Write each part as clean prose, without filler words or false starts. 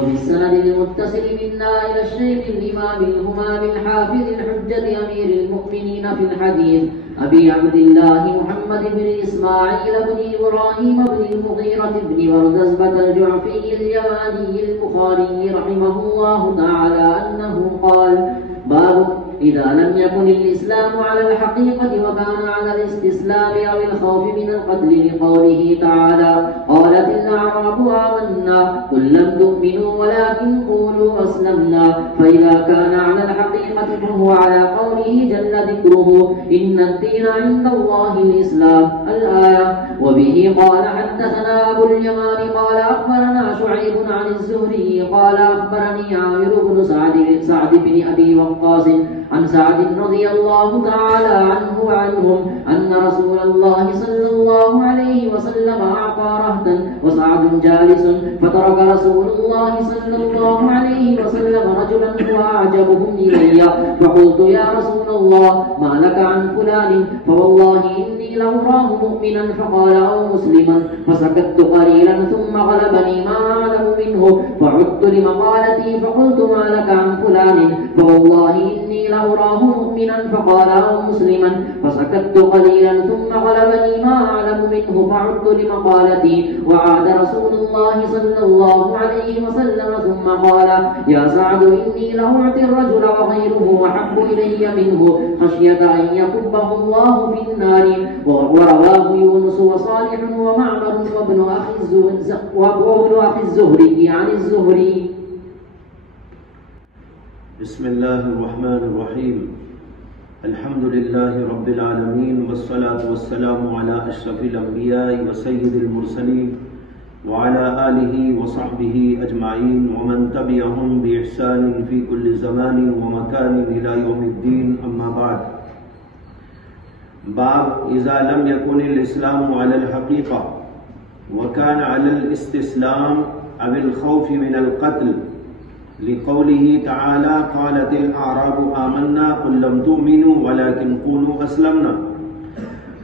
وبالسند المتصل منا إلى الشيخ الإمام الهمام الحافظ الحجة أمير المؤمنين في الحديث أبي عبد الله محمد بن إسماعيل بن إبراهيم بن المغيرة بن بردزبة الجعفي اليماني البخاري رحمه الله تعالى أنه قال: باب إذا لم يكن الإسلام على الحقيقة وكان على الاستسلام أو الخوف من القتل، لقوله تعالى: قالت الأعراب آمنا قل لم تؤمنوا ولكن قولوا أسلمنا. فإذا كان على الحقيقة فهو على قوله جل ذكره: إن الدين عند الله الإسلام، الآية. وبه قال حدثنا أبو اليمان قال أخبرنا شعيب عن الزهري قال أخبرني عامر بن سعد بن أبي وقاص عن سعد رضي الله تعالى عنه وعنهم أن رسول الله صلى الله عليه وسلم أعطى رهطا وسعد جالس، فترك رسول الله صلى الله عليه وسلم رجلا هو أعجبهم إلي، فقلت: يا رسول الله ما لك عن فلان؟ فوالله إني لأراه مؤمنا. فقال: أو مسلما. فسكت قليلا ثم غلبني ما أعلم منه، فعدت لمقالتي فقلت: ما لك عن فلان؟ فوالله إني لأراه مؤمنا. فقال: أو مسلما. فسكت قليلا ثم غلبني ما أعلم منه، فعدت لمقالتي، وعاد رسول الله صلى الله عليه وسلم ثم قال: يا سعد إني لأعطي الرجل وغيره أحب إلي منه خشية أن يكبه الله في النار. ورواه يونس وصالح ومعمر وابن أخي الزهري عن الزهري. بسم الله الرحمن الرحيم. الحمد لله رب العالمين، والصلاة والسلام على أشرف الأنبياء وسيد المرسلين وعلى آله وصحبه أجمعين ومن تبعهم بإحسان في كل زمان ومكان إلى يوم الدين، أما بعد. باب إذا لم يكن الإسلام على الحقيقة وكان على الاستسلام أو الخوف من القتل، لقوله تعالى: قالت الأعراب آمنا قل لم تؤمنوا ولكن قولوا أسلمنا.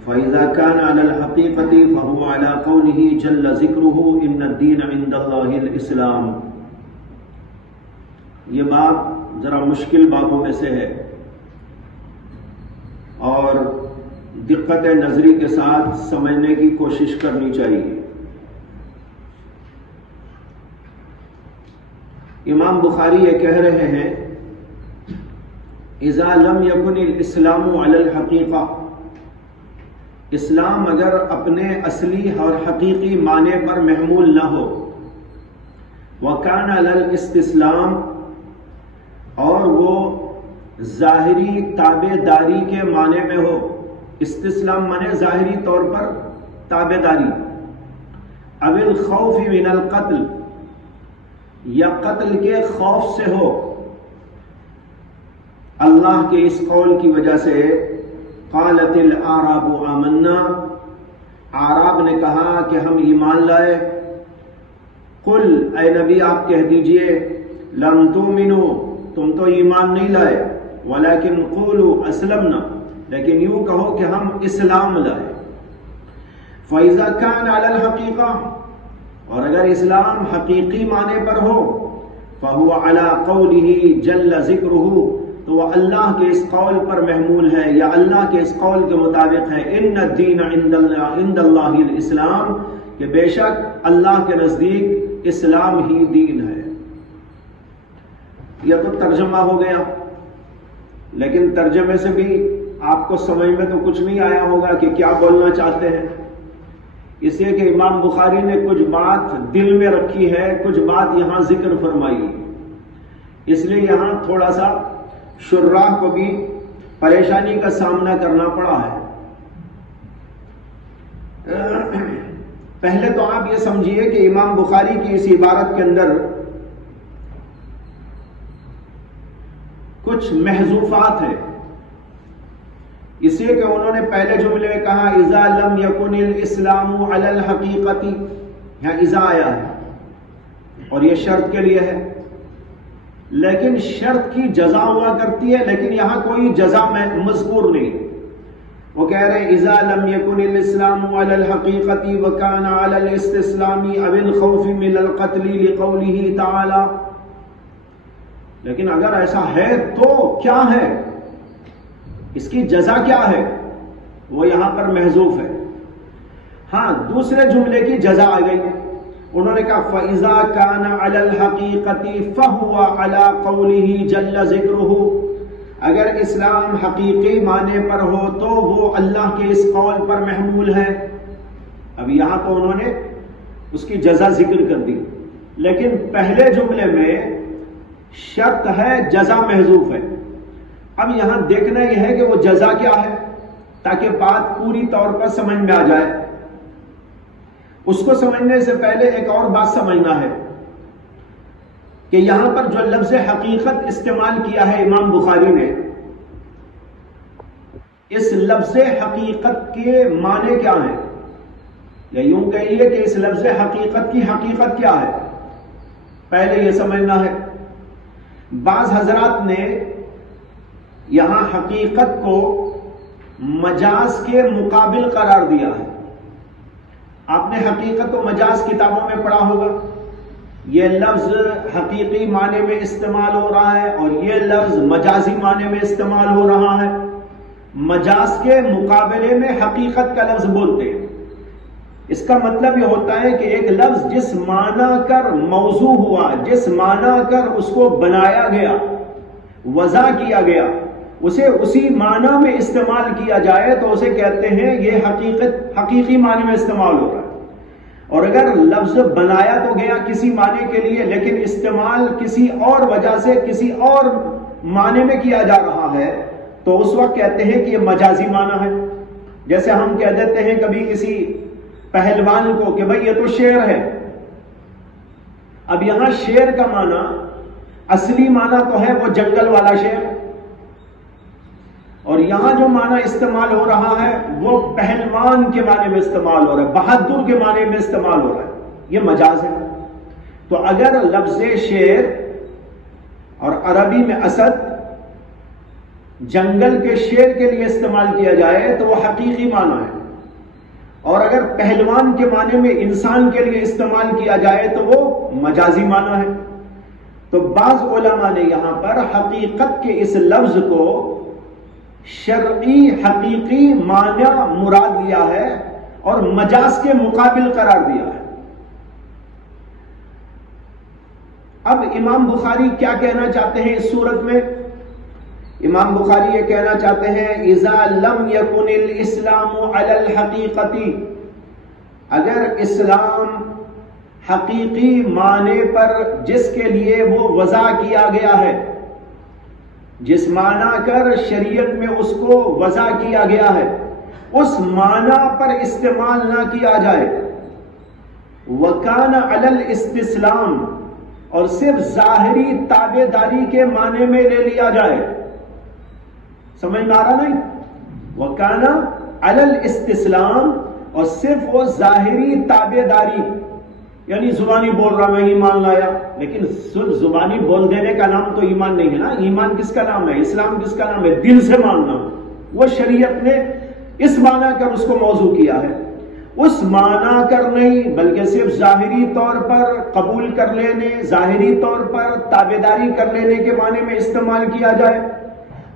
فإذا كان على الحقيقة فهو على قوله جل ذكره: إن الدين عند الله الإسلام. یہ باب ذرا مشکل بابوں میں سے ہے اور دقت نظری کے ساتھ سمجھنے کی کوشش کرنی چاہیے. امام بخاری یہ کہہ رہے ہیں: اذا لم يكن الاسلام على الحقیقہ، اسلام اگر اپنے اصلی اور حقیقی معنی پر محمول نہ ہو، وکان علی الاستسلام، اور وہ ظاہری تابع داری کے معنی میں ہو. استسلام مانے ظاہری طور پر تابع داری. او الخوف من القتل، یا قتل کے خوف سے ہو. اللہ کے اس قول کی وجہ سے قالت الاعراب آمنا، اعراب نے کہا کہ ہم ایمان لائے. قل، اے نبی آپ کہہ دیجئے، لم تؤمنوا، تم تو ایمان نہیں لائے، ولکن قولوا اسلمنا، لیکن یوں کہو کہ ہم اسلام لائے. فإذا كان على الحقیقہ، اور اگر اسلام حقیقی معنی پر ہو، فہو علی قولہ جل ذکرہ، تو وہ اللہ کے اس قول پر محمول ہے یا اللہ کے اس قول کے مطابق ہے. ان الدین عند اللہ الاسلام، کہ بے شک اللہ کے نزدیک اسلام ہی دین ہے. یہ تو ترجمہ ہو گیا، لیکن ترجمے سے بھی آپ کو سمجھ میں تو کچھ نہیں آیا ہوگا کہ کیا بولنا چاہتے ہیں. اس لیے کہ امام بخاری نے کچھ بات دل میں رکھی ہے، کچھ بات یہاں ذکر فرمائی، اس لیے یہاں تھوڑا سا شراح کو بھی پریشانی کا سامنا کرنا پڑا ہے. پہلے تو آپ یہ سمجھیے کہ امام بخاری کی اس عبارت کے اندر کچھ محذوفات ہیں، اس لیے کہ انہوں نے پہلے جملے میں کہا اذا لم یکن الاسلام علی الحقیقت، یہاں اذا آیا ہے اور یہ شرط کے لیے ہے، لیکن شرط کی جزا ہوا کرتی ہے، لیکن یہاں کوئی جزا مذکور نہیں. وہ کہہ رہے ہیں اذا لم يكن الاسلام على الحقيقة وكان على الاستسلام او الخوف من القتل لقوله تعالى. لیکن اگر ایسا ہے تو کیا ہے، اس کی جزا کیا ہے، وہ یہاں پر محذوف ہے. ہاں دوسرے جملے کی جزا آ گئی. انہوں نے کہا فَإِذَا كَانَ عَلَى الْحَقِيقَةِ فَهُوَ عَلَى قَوْلِهِ جَلَّ ذِكْرُهُ. اگر اسلام حقیقی معنی پر ہو تو وہ اللہ کے اس قول پر محمول ہے. اب یہاں تو انہوں نے اس کی جزا ذکر کر دی، لیکن پہلے جملے میں شرط ہے جزا محذوف ہے. اب یہاں دیکھنا یہ ہے کہ وہ جزا کیا ہے تاکہ بات پوری طور پر سمجھ میں آ جائے. اس کو سمجھنے سے پہلے ایک اور بات سمجھنا ہے کہ یہاں پر جو لفظ حقیقت استعمال کیا ہے امام بخاری نے، اس لفظ حقیقت کے معنی کیا ہیں، یا یوں کہیے کہ اس لفظ حقیقت کی حقیقت کیا ہے، پہلے یہ سمجھنا ہے. بعض حضرات نے یہاں حقیقت کو مجاز کے مقابل قرار دیا ہے. آپ نے حقیقت و مجاز کتابوں میں پڑھا ہوگا. یہ لفظ حقیقی معنی میں استعمال ہو رہا ہے اور یہ لفظ مجازی معنی میں استعمال ہو رہا ہے. مجاز کے مقابلے میں حقیقت کا لفظ بولتے ہیں. اس کا مطلب یہ ہوتا ہے کہ ایک لفظ جس معنی کر موضوع ہوا، جس معنی کر اس کو بنایا گیا، وضع کیا گیا، اسے اسی معنی میں استعمال کیا جائے تو اسے کہتے ہیں یہ حقیقی معنی میں استعمال ہو رہا ہے. اور اگر لفظ بنایا تو گیا کسی معنی کے لیے لیکن استعمال کسی اور وجہ سے کسی اور معنی میں کیا جا رہا ہے تو اس وقت کہتے ہیں کہ یہ مجازی معنی ہے. جیسے ہم کہہ دیتے ہیں کبھی کسی پہلوان کو کہ بھئی یہ تو شیر ہے. اب یہاں شیر کا معنی اصلی معنی تو ہے وہ جنگل والا شیر، اور یہاں جو معنی استعمال ہو رہا ہے وہ پہلوان کے معنی میں استعمال ہو رہا ہے، بہادر کے معنی میں استعمال ہو رہا ہے. یہ مجاز ہے. تو اگر لفظ شیر اور عربی میں اسد جنگل کے شیر کے لیے استعمال کیا جائے تو وہ حقیقی معنی ہے، اور اگر پہلوان کے معنی میں انسان کے لیے استعمال کیا جائے تو وہ مجازی معنی ہے. تو بعض علماء نے یہاں پر حقیقت کے اس لفظ کو شرعی حقیقی معنی مراد لیا ہے اور مجاز کے مقابل قرار دیا ہے. اب امام بخاری کیا کہنا چاہتے ہیں اس صورت میں؟ امام بخاری یہ کہنا چاہتے ہیں اذا لم يكن الاسلام على الحقیقتی، اگر اسلام حقیقی معنی پر جس کے لیے وہ وضع کیا گیا ہے، جس معنی کر شریعت میں اس کو وضع کیا گیا ہے، اس معنی پر استعمال نہ کیا جائے، وَكَانَ عَلَى الْإِسْتِسْلَامِ، اور صرف ظاہری تابع داری کے معنی میں لے لیا جائے. سمجھ میں آ رہا نہیں؟ وَكَانَ عَلَى الْإِسْتِسْلَامِ، اور صرف وہ ظاہری تابع داری، یعنی زبانی بول رہا میں ایمان لایا، لیکن صرف زبانی بول دینے کا نام تو ایمان نہیں ہے نا. ایمان کس کا نام ہے؟ اسلام کس کا نام ہے؟ دل سے ماننا. وہ شریعت نے اس معنی کر اس کو موضوع کیا ہے. اس معنی کر نہیں بلکہ صرف ظاہری طور پر قبول کر لینے، ظاہری طور پر تابعداری کر لینے کے معنی میں استعمال کیا جائے.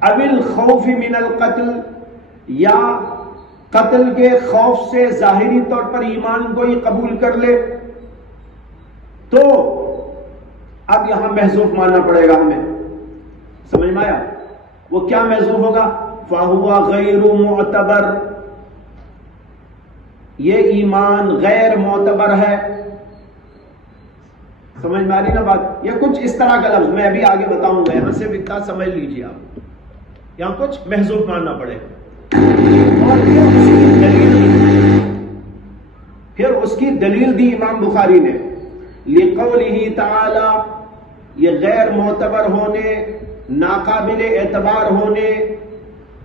او الخوف من القتل، یا قتل کے خوف سے ظاہری طور پر ایمان کو ہی قبول کر لے، تو اب یہاں محذوف ماننا پڑے گا ہمیں. سمجھ میں آیا؟ وہ کیا محذوف ہوگا؟ فَهُوَ غَيْرُ مُعْتَبَرْ، یہ ایمان غیر معتبر ہے. سمجھ میں آ رہی نا بات؟ یہ کچھ اس طرح کا لفظ میں ابھی آگے بتاؤں گا، یہاں سے بھی اتنا سمجھ لیجیے آپ. یہاں کچھ محذوف ماننا پڑے اور پھر اس کی دلیل دی امام بخاری نے لِقَوْلِهِ تَعَالَى، یہ غیر معتبر ہونے، ناقابل اعتبار ہونے،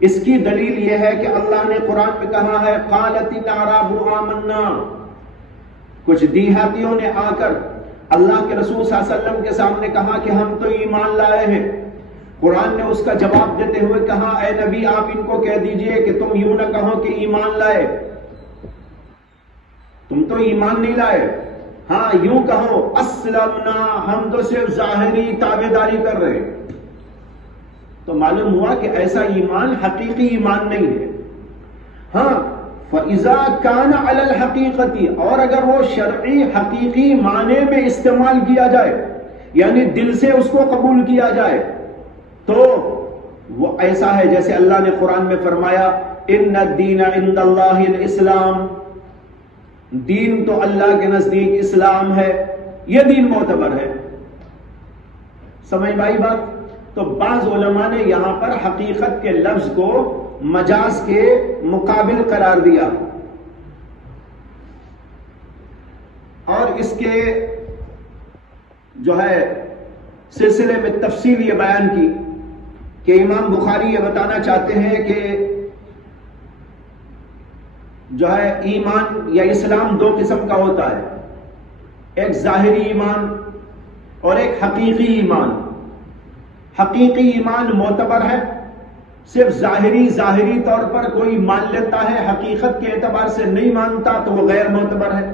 اس کی دلیل یہ ہے کہ اللہ نے قرآن میں کہا ہے قَالَتِ الْأَعْرَابُ آمَنَّا، کچھ دیہاتیوں نے آ کر اللہ کے رسول صلی اللہ علیہ وسلم کے سامنے کہا کہ ہم تو ایمان لائے ہیں. قرآن نے اس کا جواب دیتے ہوئے کہا اے نبی آپ ان کو کہہ دیجئے کہ تم یوں نہ کہو کہ ایمان لائے، تم تو ایمان نہیں لائے، ہاں یوں کہو اسلمنا، ہم تو صرف ظاہری تابعداری کر رہے ہیں۔ تو معلوم ہوا کہ ایسا ایمان حقیقی ایمان نہیں ہے۔ ہاں فَإِذَا كَانَ عَلَى الْحَقِيقَةِ، اور اگر وہ شرعی حقیقی معنی میں استعمال کیا جائے، یعنی دل سے اس کو قبول کیا جائے، تو وہ ایسا ہے جیسے اللہ نے قرآن میں فرمایا اِنَّ الدِّينَ عِنْدَ اللَّهِ الْإِسْلَامِ، دین تو اللہ کے نزدیک اسلام ہے، یہ دین معتبر ہے۔ سمجھ بھائی بات؟ تو بعض علماء نے یہاں پر حقیقت کے لفظ کو مجاز کے مقابل قرار دیا، اور اس کے جو ہے سلسلے میں تفصیل یہ بیان کی کہ امام بخاری یہ بتانا چاہتے ہیں کہ جو ہے ایمان یا اسلام دو قسم کا ہوتا ہے، ایک ظاہری ایمان اور ایک حقیقی ایمان۔ حقیقی ایمان معتبر ہے، صرف ظاہری طور پر کوئی مان لیتا ہے، حقیقت کے اعتبار سے نہیں مانتا تو وہ غیر معتبر ہے۔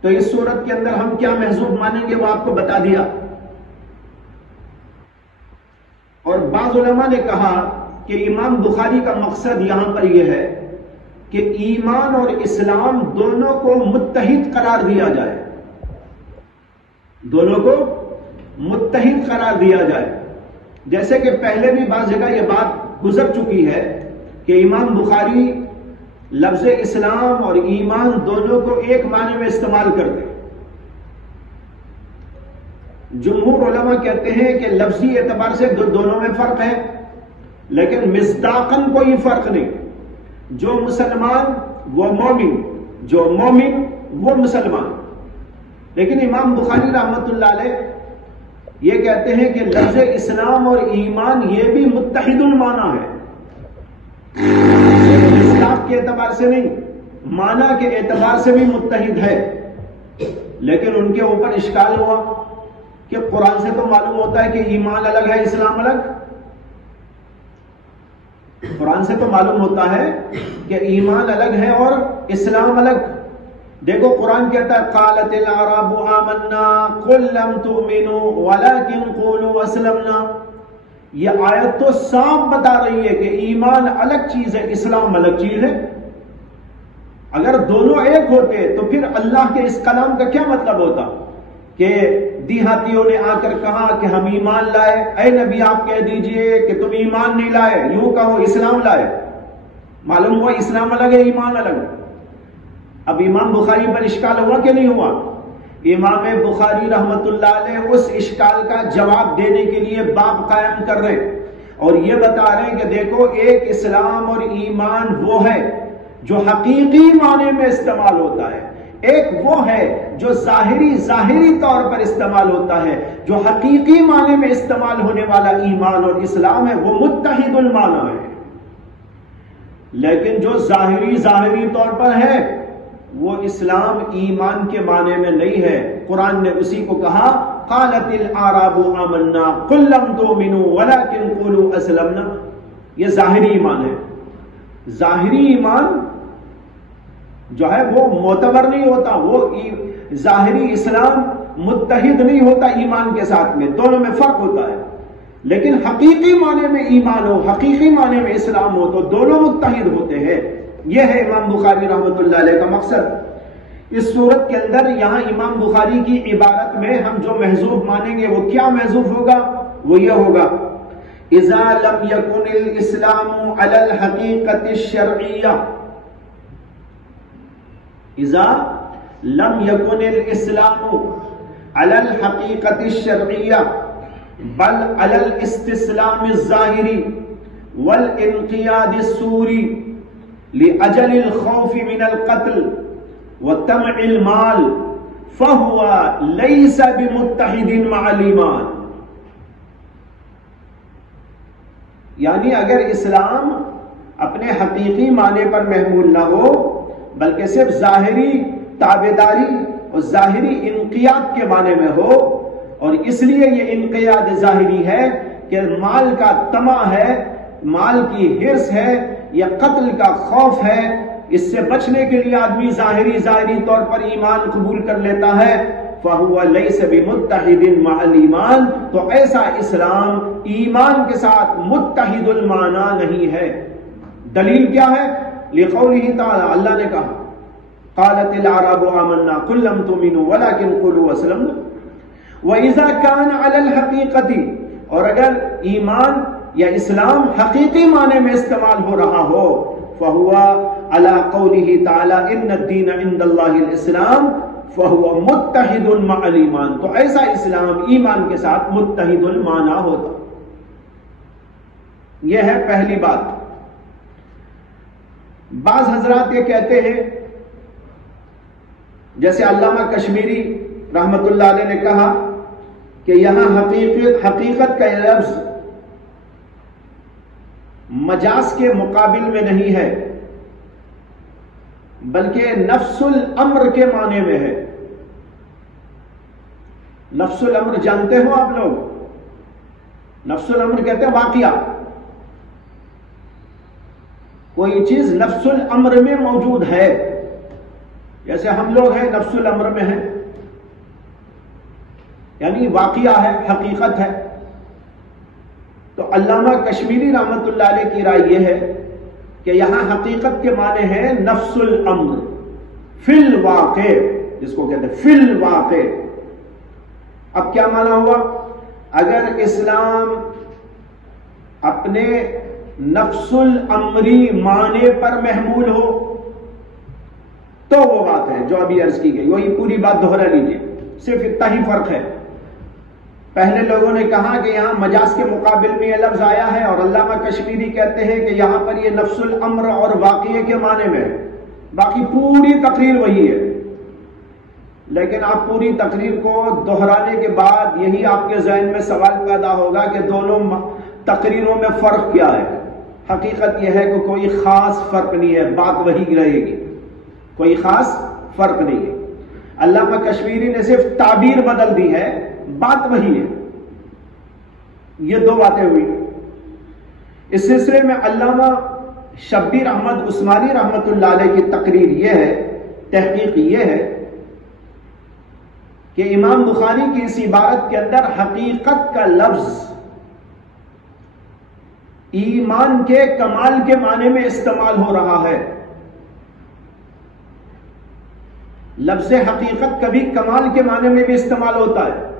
تو اس صورت کے اندر ہم کیا محذوف مانیں گے وہ آپ کو بتا دیا۔ اور بعض علماء نے کہا کہ امام بخاری کا مقصد یہاں پر یہ ہے کہ ایمان اور اسلام دونوں کو متحد قرار دیا جائے، دونوں کو متحد قرار دیا جائے۔ جیسے کہ پہلے بھی بعض جگہ یہ بات گزر چکی ہے کہ امام بخاری لفظ اسلام اور ایمان دونوں کو ایک معنی میں استعمال کرتے۔ جمہور علماء کہتے ہیں کہ لفظی اعتبار سے دونوں میں فرق ہے، لیکن مصداقاً کوئی فرق نہیں۔ جو مسلمان وہ مومن، جو مومن وہ مسلمان۔ لیکن امام بخاری رحمت اللہ علیہ یہ کہتے ہیں کہ لفظ اسلام اور ایمان یہ بھی متحد المعنی ہے، مصداق کے اعتبار سے نہیں، معنی کے اعتبار سے بھی متحد ہے۔ لیکن ان کے اوپر اشکال ہوا کہ قرآن سے تو معلوم ہوتا ہے کہ ایمان الگ ہے اسلام الگ، قرآن سے تو معلوم ہوتا ہے کہ ایمان الگ ہے اور اسلام الگ۔ دیکھو قرآن کہتا ہے قالت الاعراب آمنا قل لم تؤمنوا ولكن قولوا اسلمنا۔ یہ آیت تو صاف بتا رہی ہے کہ ایمان الگ چیز ہے، اسلام الگ چیز ہے۔ اگر دونوں ایک ہوتے تو پھر اللہ کے اس کلام کا کیا مطلب ہوتا کہ دیہاتیوں نے آ کر کہا کہ ہم ایمان لائے، اے نبی آپ کہہ دیجئے کہ تم ایمان نہیں لائے، یوں کہو اسلام لائے۔ معلوم ہوا اسلام الگ ہے ایمان الگ۔ اب امام بخاری پر اشکال ہوا کہ نہیں ہوا؟ امام بخاری رحمت اللہ علیہ اس اشکال کا جواب دینے کے لیے باب قائم کر رہے اور یہ بتا رہے ہیں کہ دیکھو ایک اسلام اور ایمان وہ ہے جو حقیقی معنی میں استعمال ہوتا ہے، ایک وہ ہے جو ظاہری طور پر استعمال ہوتا ہے۔ جو حقیقی معنی میں استعمال ہونے والا ایمان اور اسلام ہے وہ متحد المعنی ہے، لیکن جو ظاہری طور پر ہے وہ اسلام ایمان کے معنی میں نہیں ہے۔ قرآن نے اسی کو کہا قالت الاعراب آمنا قل لم تؤمنوا ولكن قولوا اسلمنا۔ یہ ظاہری ایمان ہے۔ ظاہری ایمان جو ہے وہ معتبر نہیں ہوتا، وہ ظاہری اسلام متحد نہیں ہوتا ایمان کے ساتھ میں، دونوں میں فرق ہوتا ہے۔ لیکن حقیقی معنی میں ایمان ہو، حقیقی معنی میں اسلام ہو تو دونوں متحد ہوتے ہیں۔ یہ ہے امام بخاری رحمت اللہ علیہ کا مقصد۔ اس صورت کے اندر یہاں امام بخاری کی عبارت میں ہم جو محذوف مانیں گے وہ کیا محذوف ہوگا؟ وہ یہ ہوگا اذا لم يكن الاسلام على الحقیقت الشرعیہ، اذا لم يكن الاسلام على الحقیقت الشرعیہ بل على الاستسلام الظاہری والانقیاد السوری لأجل الخوف من القتل وطمع المال فهو ليس بمتحد مع الایمان۔ یعنی اگر اسلام اپنے حقیقی معنی پر محمول نہ ہو بلکہ صرف ظاہری تابعداری وہ ظاہری انقیاد کے معنی میں ہو، اور اس لیے یہ انقیاد ظاہری ہے کہ مال کا طمع ہے، مال کی حرص ہے یا قتل کا خوف ہے، اس سے بچنے کے لیے آدمی ظاہری طور پر ایمان قبول کر لیتا ہے، فَهُوَ لَيْسَ بِمُتَّحِدٍ مَعَ الْإِيمَانِ، تو ایسا اسلام ایمان کے ساتھ متحد المعنی نہیں ہے۔ دلیل کیا ہے؟ لِقَوْلِهِ تَعَالَى، اللہ نے کہا قَالَتِ الْأَعْرَابُ آمَنَّا قُل لَّمْ تُؤْمِنُوا وَلَٰكِن قُولُوا أَسْلَمْنَا وَإِذَا كَانَ عَلَى الْحَقِيقَةِ، اور اگر ایمان یا اسلام حقیقی معنی میں استعمال ہو رہا ہو، فَهُوَ عَلَىٰ قَوْلِهِ تَعَالَىٰ إِنَّ الدِّينَ عِندَ اللَّهِ الْإِسْلَامُ فَهُوَ مُتَّحِدٌ مَعَ الْإِيمَانِ، تو ایسا اسلام ایمان کے ساتھ متحد المعنی ہوتا۔ یہ ہے پہلی بات۔ بعض حضرات یہ کہتے ہیں، جیسے علامہ کشمیری رحمت اللہ علیہ نے کہا کہ یہاں حقیقت کا لفظ مجاز کے مقابل میں نہیں ہے، بلکہ نفس الامر کے معنی میں ہے۔ نفس الامر جانتے ہو آپ لوگ؟ نفس الامر کہتے ہیں واقعہ، کوئی چیز نفس الامر میں موجود ہے، جیسے ہم لوگ ہیں نفس الامر میں ہیں، یعنی واقعہ ہے، حقیقت ہے۔ تو علامہ کشمیری رحمت اللہ علیہ کی رائے یہ ہے کہ یہاں حقیقت کے معنی ہے نفس الامر، فی الواقع، جس کو کہتے ہیں فی الواقع۔ اب کیا معنی ہوا؟ اگر اسلام اپنے نفس الامری معنی پر محمول ہو تو وہ بات ہے جو ابھی عرض کی گئی، وہی پوری بات دہرا لیجیے، صرف اتنا ہی فرق ہے۔ پہلے لوگوں نے کہا کہ یہاں مجاز کے مقابل میں یہ لفظ آیا ہے، اور علامہ کشمیری کہتے ہیں کہ یہاں پر یہ نفس الامر اور واقعے کے معنی میں ہے، باقی پوری تقریر وہی ہے۔ لیکن آپ پوری تقریر کو دہرانے کے بعد یہی آپ کے ذہن میں سوال پیدا ہوگا کہ دونوں تقریروں میں فرق کیا ہے؟ حقیقت یہ ہے کہ کوئی خاص فرق نہیں ہے، بات وہی رہے گی، کوئی خاص فرق نہیں ہے۔ علامہ کشمیری نے صرف تعبیر بدل دی ہے، بات وہی ہے۔ یہ دو باتیں ہوئی۔ اس سلسلے میں علامہ شبیر احمد عثمانی رحمت اللہ علیہ کی تقریر یہ ہے، تحقیق یہ ہے کہ امام بخاری کی اس عبارت کے اندر حقیقت کا لفظ ایمان کے کمال کے معنی میں استعمال ہو رہا ہے۔ لفظ حقیقت کبھی کمال کے معنی میں بھی استعمال ہوتا ہے،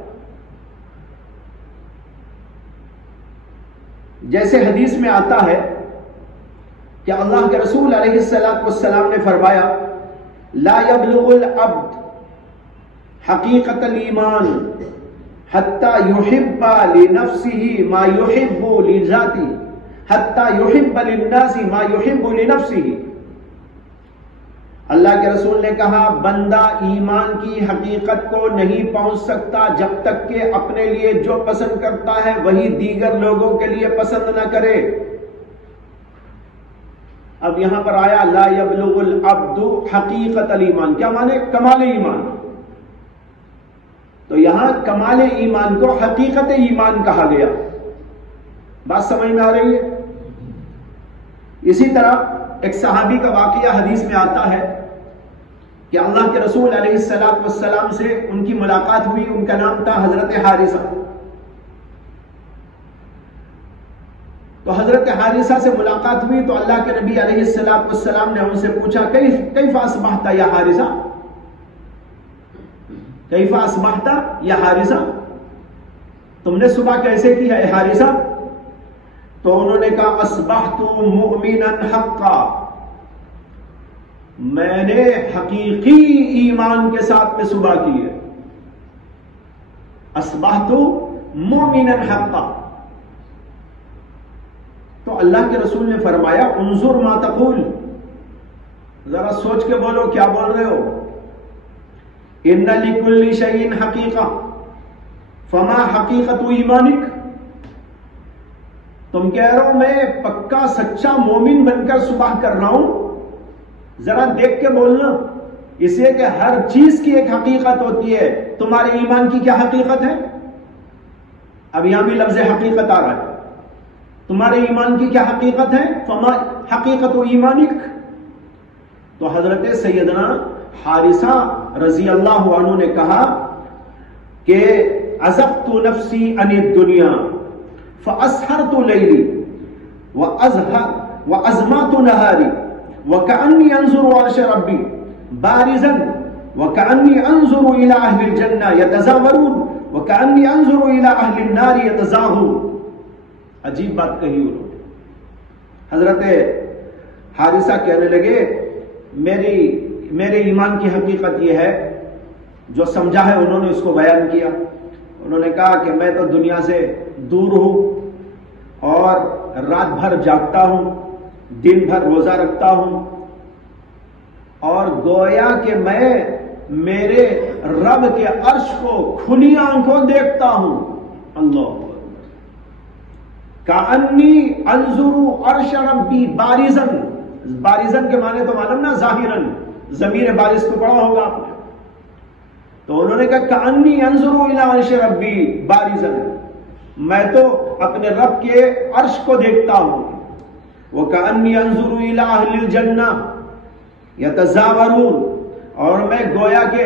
جیسے حدیث میں آتا ہے کہ اللہ کے رسول علیہ السلام نے فرمایا لا یبلغ العبد حقیقت الایمان حتی یحب لنفسه ما یحب لذاتی حتی یحب للناس ما یحب لنفسه۔ اللہ کے رسول نے کہا بندہ ایمان کی حقیقت کو نہیں پہنچ سکتا جب تک کہ اپنے لیے جو پسند کرتا ہے وہی دیگر لوگوں کے لیے پسند نہ کرے۔ اب یہاں پر آیا لا یبلغ العبد حقیقت الایمان، کیا معنی؟ کمال ایمان۔ تو یہاں کمال ایمان کو حقیقت ایمان کہا گیا۔ بات سمجھ میں آ رہی ہے؟ اسی طرح ایک صحابی کا واقعہ حدیث میں آتا ہے کہ اللہ کے رسول علیہ السلام سے ان کی ملاقات ہوئی، ان کا نام تھا حضرت حارثہ۔ تو حضرت حارثہ سے ملاقات ہوئی تو اللہ کے نبی علیہ السلام نے ان سے پوچھا کیف اصبحت یا حارثہ، کیف اصبحت یا حارثہ، تم نے صبح کیسے کی ہے حارثہ؟ تو انہوں نے کہا اصبحت مؤمنا حقا، میں نے حقیقی ایمان کے ساتھ میں صبح کی ہے۔ اصبحت مؤمنا حقا۔ تو اللہ کے رسول نے فرمایا انظر ما تقول، ذرا سوچ کے بولو کیا بول رہے ہو۔ ان لکل شیء حقیقہ فما حقیقت ایمانک، تم کہہ رہے ہو میں پکا سچا مومن بن کر صبح کر رہا ہوں، ذرا دیکھ کے بولنا اس لیے کہ ہر چیز کی ایک حقیقت ہوتی ہے. تمہارے ایمان کی کیا حقیقت ہے؟ اب یہاں بھی لفظ حقیقت آ رہا ہے. تمہارے ایمان کی کیا حقیقت ہے؟ فما حقیقت و ایمانک. تو حضرت سیدنا حارثہ رضی اللہ عنہ نے کہا کہ عزقت نفسی عن الدنیا فاسحرت لیلی وازمات نہاری وکأنی انظر عرش ربی بارزا وکأنی انظر الى اہل الجنہ یتزاورون وکأنی انظر الى اہل النار یتزاغون. عجیب بات کہی انہوں نے. حضرت حارثہ کہنے لگے میرے ایمان کی حقیقت یہ ہے، جو سمجھا ہے انہوں نے اس کو بیان کیا. انہوں نے کہا کہ میں تو دنیا سے دور ہوں اور رات بھر جاگتا ہوں، دن بھر روزہ رکھتا ہوں، اور گویا کہ میں میرے رب کے عرش کو کھلی آنکھوں دیکھتا ہوں. اللہ کأنی انظر عرش ربی بارزن. بارزن کے معنی تو معلوم نا ظاہرن، ضمیر بارز کو پڑھا ہوگا آپ نے. تو انہوں نے کہا کأنی انظر الی عرش ربی بارزن، میں تو اپنے رب کے عرش کو دیکھتا ہوں. وکأنی انظر الی اہل الجنہ یتزاورون، اور میں گویا کہ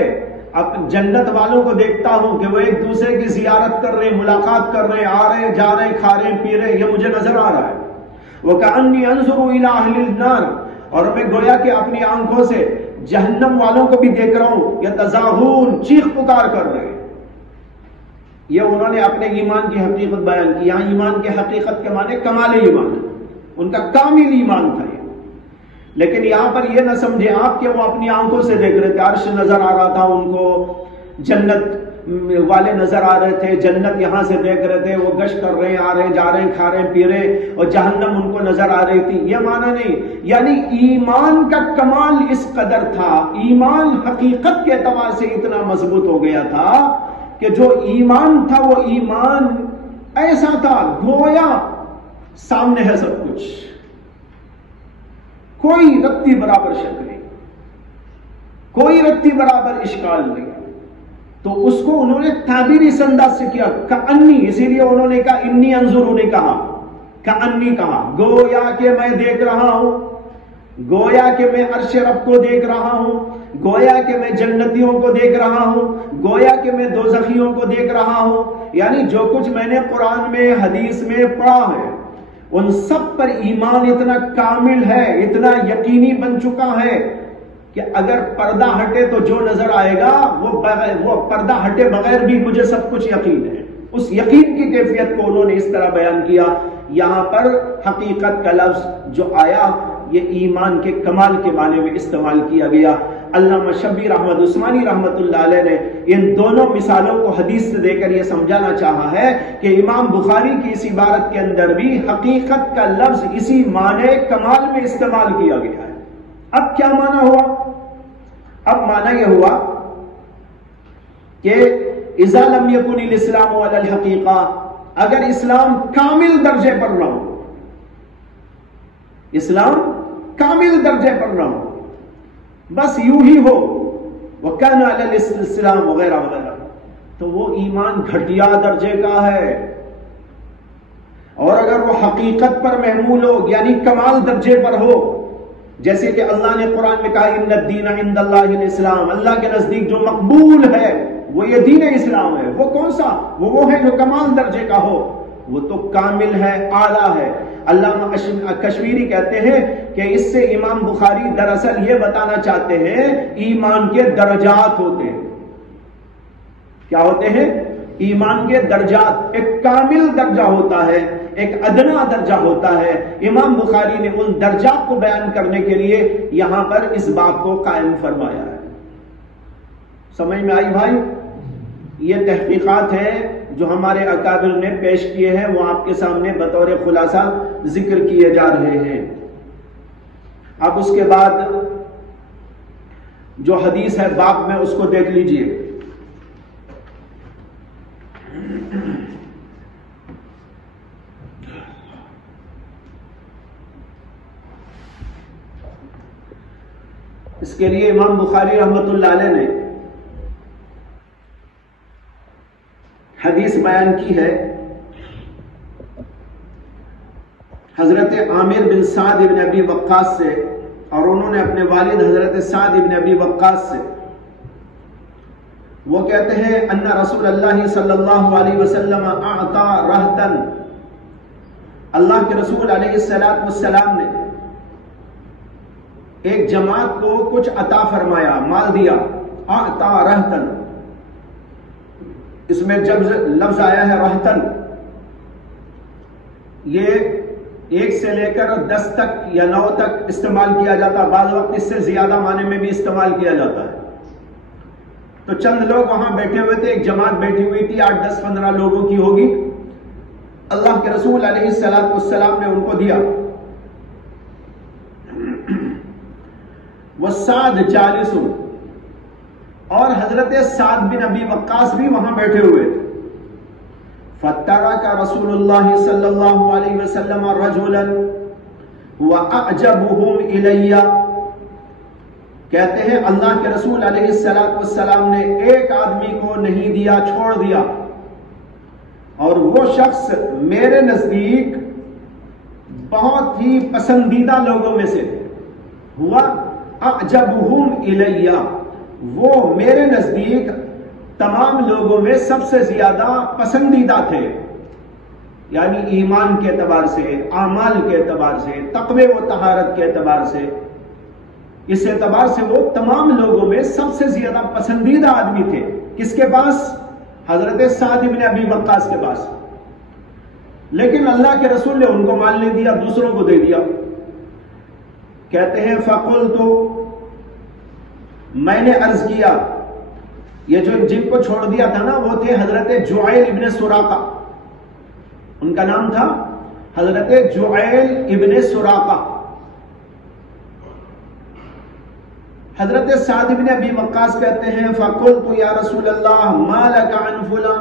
جنت والوں کو دیکھتا ہوں کہ وہ ایک دوسرے کی زیارت کر رہے ہیں، ملاقات کر رہے ہیں، آ رہے ہیں، جا رہے ہیں، کھا رہے ہیں، پی رہے ہیں، یہ مجھے نظر آ رہا ہے. وَكَأَنِّي أَنظُرُ إِلَىٰ أَهْلِ النَّارِ، اور میں گویا کہ اپنی آنکھوں سے جہنم والوں کو بھی دیکھ رہا ہوں، یتزاغون، چیخ پکار کر رہے ہیں. یہ انہوں نے اپنے ایمان کی حقیقت بیان کی. یہاں ایمان کی حقیقت کے معنی کمال ایمان، ان کا کامل ایمان تھا یہ. لیکن یہاں پر یہ نہ سمجھے آپ کہ وہ اپنی آنکھوں سے دیکھ رہے تھے، عرش نظر آ رہا تھا ان کو، جنت والے نظر آ رہے تھے، جنت یہاں سے دیکھ رہے تھے، وہ گشت کر رہے ہیں، آ رہے ہیں، جا رہے ہیں، کھا رہے ہیں، پی رہے ہیں، اور جہنم ان کو نظر آ رہی تھی. یہ معنی نہیں. یعنی ایمان کا کمال اس قدر تھا، ایمان حقیقت کے اعتبار سے اتنا مضبوط ہو گیا تھا کہ جو ایمان تھا وہ ایمان ایسا تھا گویا سامنے ہے سب کچھ، کوئی رتی برابر شک نہیں، کوئی رتی برابر اشکال نہیں. تو اس کو انہوں نے تعبیری انداز سے کیا کأنی، اسی لیے انہوں نے کہا انی انظر نہیں کہا، کأنی کہا، گویا کہ میں دیکھ رہا ہوں، گویا کہ میں عرش رب کو دیکھ رہا ہوں، گویا کہ میں جنتیوں کو دیکھ رہا ہوں، گویا کہ میں دوزخیوں کو دیکھ رہا ہوں. یعنی جو کچھ میں نے قرآن میں حدیث میں پڑھا ہے ان سب پر ایمان اتنا کامل ہے، اتنا یقینی بن چکا ہے کہ اگر پردہ ہٹے تو جو نظر آئے گا وہ پردہ ہٹے بغیر بھی مجھے سب کچھ یقین ہے. اس یقین کی کیفیت کو انہوں نے اس طرح بیان کیا. یہاں پر حقیقت کا لفظ جو آیا یہ ایمان کے کمال کے معنی میں استعمال کیا گیا. علامہ شبیر احمد عثمانی رحمت اللہ علیہ نے ان دونوں مثالوں کو حدیث سے دے کر یہ سمجھانا چاہا ہے کہ امام بخاری کی اس عبارت کے اندر بھی حقیقت کا لفظ اسی معنی کمال میں استعمال کیا گیا ہے. اب کیا معنی ہوا؟ اب معنی یہ ہوا کہ اذا لم یکن الاسلام علی الحقیقہ، اگر اسلام کامل درجے پر نہ ہو، اسلام کامل درجے پر نہ ہو، بس یوں ہی ہو وَكَانَ عَلَى الْإِسْلَامُ وغیرہ وغیرہ، تو وہ ایمان گھٹیا درجے کا ہے. اور اگر وہ حقیقت پر محمول ہو یعنی کمال درجے پر ہو، جیسے کہ اللہ نے قرآن میں کہا ان الدین عند اللہ الاسلام، اللہ کے نزدیک جو مقبول ہے وہ یہ دین اسلام ہے. وہ کون سا؟ وہ ہے جو کمال درجے کا ہو، وہ تو کامل ہے، اعلیٰ ہے. علامہ کشمیری کہتے ہیں کہ اس سے امام بخاری دراصل یہ بتانا چاہتے ہیں ایمان کے درجات ہوتے ہیں. کیا ہوتے ہیں؟ ایمان کے درجات. ایک کامل درجہ ہوتا ہے، ایک ادنا درجہ ہوتا ہے. امام بخاری نے ان درجات کو بیان کرنے کے لیے یہاں پر اس باب کو قائم فرمایا ہے. سمجھ میں آئی بھائی؟ یہ تحقیقات ہیں جو ہمارے اکابر نے پیش کیے ہیں، وہ آپ کے سامنے بطور خلاصہ ذکر کیے جا رہے ہیں. اب اس کے بعد جو حدیث ہے باب میں اس کو دیکھ لیجئے. اس کے لیے امام بخاری رحمۃ اللہ علیہ نے حدیث بیان کی ہے حضرت عامر بن سعد ابن ابی وقاص سے، اور انہوں نے اپنے والد حضرت سعد ابن ابی وقاص سے، وہ کہتے ہیں ان رسول اللہ صلی اللہ علیہ وسلم اعطا رہتن، اللہ کے رسول علیہ السلام نے ایک جماعت کو کچھ عطا فرمایا، مال دیا، اعطا رہتن، اس میں جب لفظ آیا ہے رہتن، یہ 1 سے لے کر 10 تک یا 9 تک استعمال کیا جاتا ہے، بعض وقت اس سے زیادہ معنی میں بھی استعمال کیا جاتا ہے۔ تو چند لوگ وہاں بیٹھے ہوئے تھے، ایک جماعت بیٹھی ہوئی تھی، 8 10 15 لوگوں کی ہوگی، اللہ کے رسول علیہ السلام نے ان کو دیا۔ وَسَعْدْ جَالِسٌ، اور حضرت سعد بن ابی وقاص بھی وہاں بیٹھے ہوئے تھے۔ فَتَرَكَ رسول اللہ صلی اللہ علیہ وسلم رَجُلًا وَأَعْجَبُهُمْ إِلَيَّ، کہتے ہیں اللہ کے رسول علیہ السلام نے ایک آدمی کو نہیں دیا، چھوڑ دیا، اور وہ شخص میرے نزدیک بہت ہی پسندیدہ لوگوں میں سے ہوا، اعجبہم الیہ، وہ میرے نزدیک تمام لوگوں میں سب سے زیادہ پسندیدہ تھے، یعنی ایمان کے اعتبار سے، اعمال کے اعتبار سے، تقوی و طہارت کے اعتبار سے، اس اعتبار سے وہ تمام لوگوں میں سب سے زیادہ پسندیدہ آدمی تھے۔ کس کے پاس؟ حضرت سعد بن ابی وقاص کے پاس۔ لیکن اللہ کے رسول نے ان کو مال نہیں دیا، دوسروں کو دے دیا۔ کہتے ہیں فَقُلْتُ، میں نے عرض کیا، یہ جو جن کو چھوڑ دیا تھا نا وہ تھے حضرت جعیل ابن سراقہ، ان کا نام تھا حضرت جعیل ابن سراقہ۔ حضرت سعد بن ابی وقاص کہتے ہیں فَقُلْتُ یا رسول اللہ مَا لَكَ عَنْ فُلَانٍ،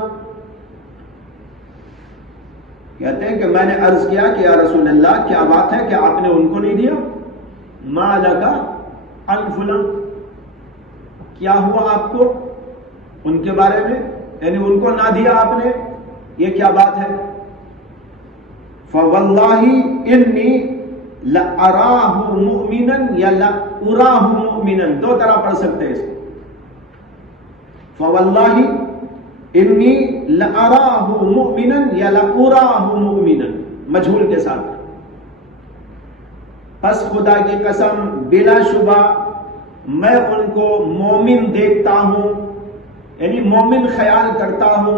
کہتے ہیں کہ میں نے عرض کیا کہ یا رسول اللہ کیا بات ہے کہ آپ نے ان کو نہیں دیا؟ مَا لَكَ عَنْ فُلَانٍ، کیا ہوا آپ کو ان کے بارے میں، یعنی ان کو نہ دیا آپ نے، یہ کیا بات ہے؟ فَوَاللَّهِ إِنِّي لَأَرَاهُ مُؤْمِنًا یا لَأُرَاهُ مُؤْمِنًا، دو طرح پڑھ سکتے ہیں اس کو۔ فَوَاللَّهِ إِنِّي لَأَرَاهُ مُؤْمِنًا یا لَأُرَاهُ مُؤْمِنًا، مجہول کے ساتھ۔ پس خدا کی قسم بلا شبہ میں ان کو مومن دیکھتا ہوں، یعنی مومن خیال کرتا ہوں،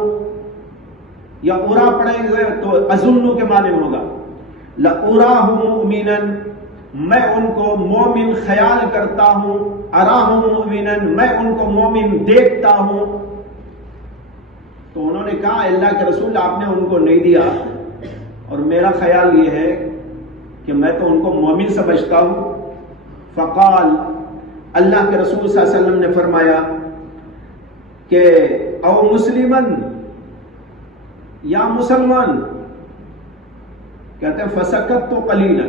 یا ارا پڑھیں گے تو اظنو کے معنی میں ہوگا، لَأُرَاهُ مُؤْمِنًا، میں ان کو مومن خیال کرتا ہوں، أَرَاهُ مُؤْمِنًا، میں ان کو مومن دیکھتا ہوں۔ تو انہوں نے کہا اللہ کے رسول آپ نے ان کو نہیں دیا، اور میرا خیال یہ ہے کہ میں تو ان کو مومن سمجھتا ہوں۔ فقال، اللہ کے رسول صلی اللہ علیہ وسلم نے فرمایا کہ او مسلمن، یا مسلمان، کہتے ہیں فسکت تو قلیلا،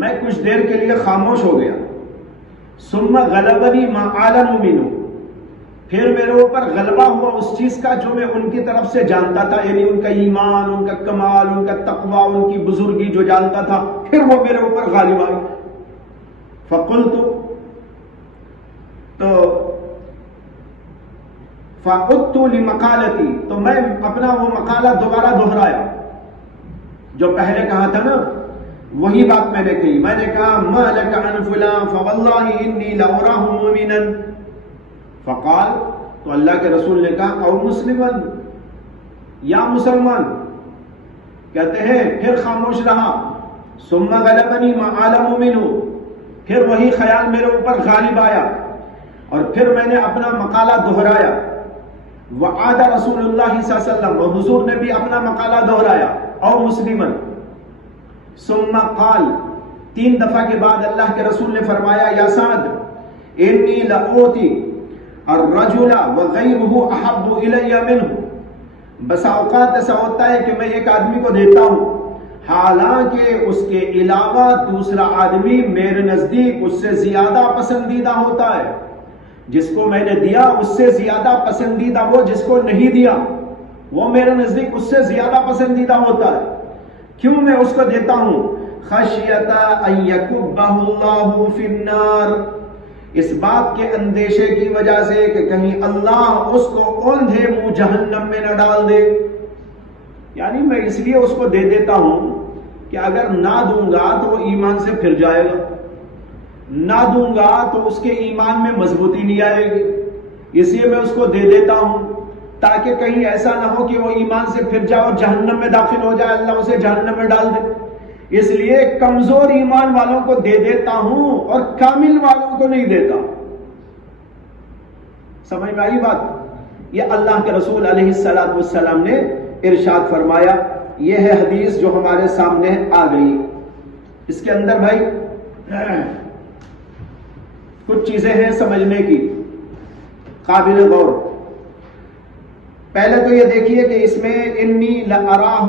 میں کچھ دیر کے لیے خاموش ہو گیا، ثم غلبنی ما اعلم منہ، پھر میرے اوپر غلبہ ہوا اس چیز کا جو میں ان کی طرف سے جانتا تھا، یعنی ان کا ایمان، ان کا کمال، ان کا تقوی، ان کی بزرگی جو جانتا تھا، پھر وہ میرے اوپر غالب آئی۔ فقلت، تو فعدت لمقالتی، تو میں اپنا وہ مقالہ دوبارہ دہرایا جو پہلے کہا تھا نا، وہی بات میں نے کہی، میں نے کہا ما لک عن فلان فواللہ انی لأراہ مومنا، فقال، تو اللہ کے رسول نے کہا او مسلمن، یا مسلمان، کہتے ہیں پھر خاموش رہا، ثم غلبنی ما اعلم منہ، پھر وہی خیال میرے اوپر غالب آیا، اور پھر میں نے اپنا مقالہ دہرایا، وعاد رسول اللہ صلی اللہ علیہ وسلم، اور حضور نے بھی اپنا مقالہ دہرایا، او مسلمن، ثم قال، 3 دفعہ کے بعد اللہ کے رسول نے فرمایا یا سعد انی لأوتی الرجل وغیرہ احب الی منہ، بسا اوقات ایسا ہوتا ہے کہ میں ایک آدمی کو دیتا ہوں، حالانکہ اس کے علاوہ دوسرا آدمی میرے نزدیک اس سے زیادہ پسندیدہ ہوتا ہے. جس کو میں نے دیا اس سے زیادہ پسندیدہ وہ جس کو نہیں دیا، وہ میرے نزدیک اس سے زیادہ پسندیدہ ہوتا ہے. کیوں میں اس کو دیتا ہوں؟ خشیۃ ان یکبہ اللہ فی النار، اس بات کے اندیشے کی وجہ سے کہ کہیں اللہ اس کو اوندھے منہ جہنم میں نہ ڈال دے. یعنی میں اس لیے اس کو دے دیتا ہوں کہ اگر نہ دوں گا تو وہ ایمان سے پھر جائے گا، نہ دوں گا تو اس کے ایمان میں مضبوطی نہیں آئے گی. اس لیے میں اس کو دے دیتا ہوں تاکہ کہیں ایسا نہ ہو کہ وہ ایمان سے پھر جائے اور جہنم میں داخل ہو جائے، اللہ اسے جہنم میں ڈال دے. اس لیے کمزور ایمان والوں کو دے دیتا ہوں اور کامل والوں کو نہیں دیتا. سمجھ میں آئی بات؟ یہ اللہ کے رسول علیہ السلام نے ارشاد فرمایا. یہ ہے حدیث جو ہمارے سامنے آ گئی. اس کے اندر بھائی کچھ چیزیں ہیں سمجھنے کی قابل غور. پہلے تو یہ دیکھیے کہ اس میں انی لأراہ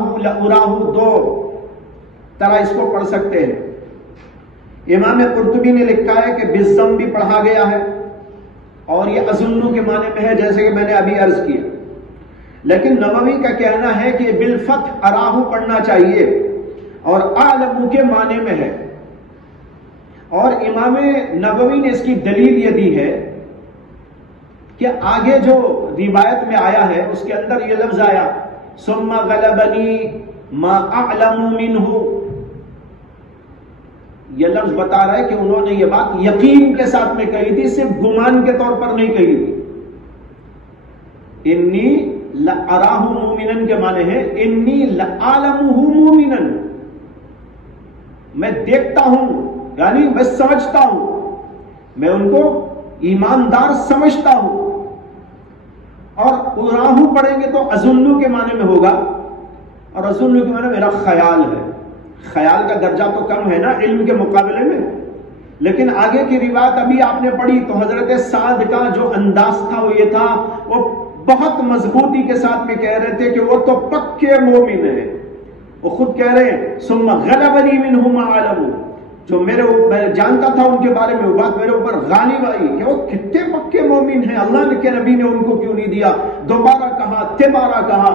دو طرح اس کو پڑھ سکتے ہیں. امام قرطبی نے لکھا ہے کہ بالضم بھی پڑھا گیا ہے اور یہ اظنو کے معنی میں ہے جیسے کہ میں نے ابھی عرض کیا. لیکن نووی کا کہنا ہے کہ بالفتح اراہو پڑھنا چاہیے اور اعلمو کے معنی میں ہے. اور امام نووی نے اس کی دلیل یہ دی ہے کہ آگے جو روایت میں آیا ہے اس کے اندر یہ لفظ آیا ثم غلبنی ما اعلم منہ. یہ لفظ بتا رہا ہے کہ انہوں نے یہ بات یقین کے ساتھ میں کہی تھی، صرف گمان کے طور پر نہیں کہی تھی. انی لأراہ مومنن کے معنی ہے انی لأعلمہ مومنن، میں دیکھتا ہوں یعنی میں سمجھتا ہوں، میں ان کو ایماندار سمجھتا ہوں. اور اراہو پڑھیں گے تو اظنو کے معنی میں ہوگا اور اظنو کے معنی میرا خیال ہے. خیال کا درجہ تو کم ہے نا علم کے مقابلے میں. لیکن آگے کی روایت ابھی آپ نے پڑھی تو حضرت سعد کا جو انداز تھا وہ یہ تھا، وہ بہت مضبوطی کے ساتھ میں کہہ رہے تھے کہ وہ تو پکے مومن ہیں. وہ خود کہہ رہے ہیں ثم غلبنی منہ ما اعلم، جو میں جانتا تھا ان کے بارے میں وہ بات میرے اوپر غالب آئی کہ وہ کتنے پکے مومن ہیں، اللہ کے نبی نے ان کو کیوں نہیں دیا، دوبارہ کہا تبارہ کہا.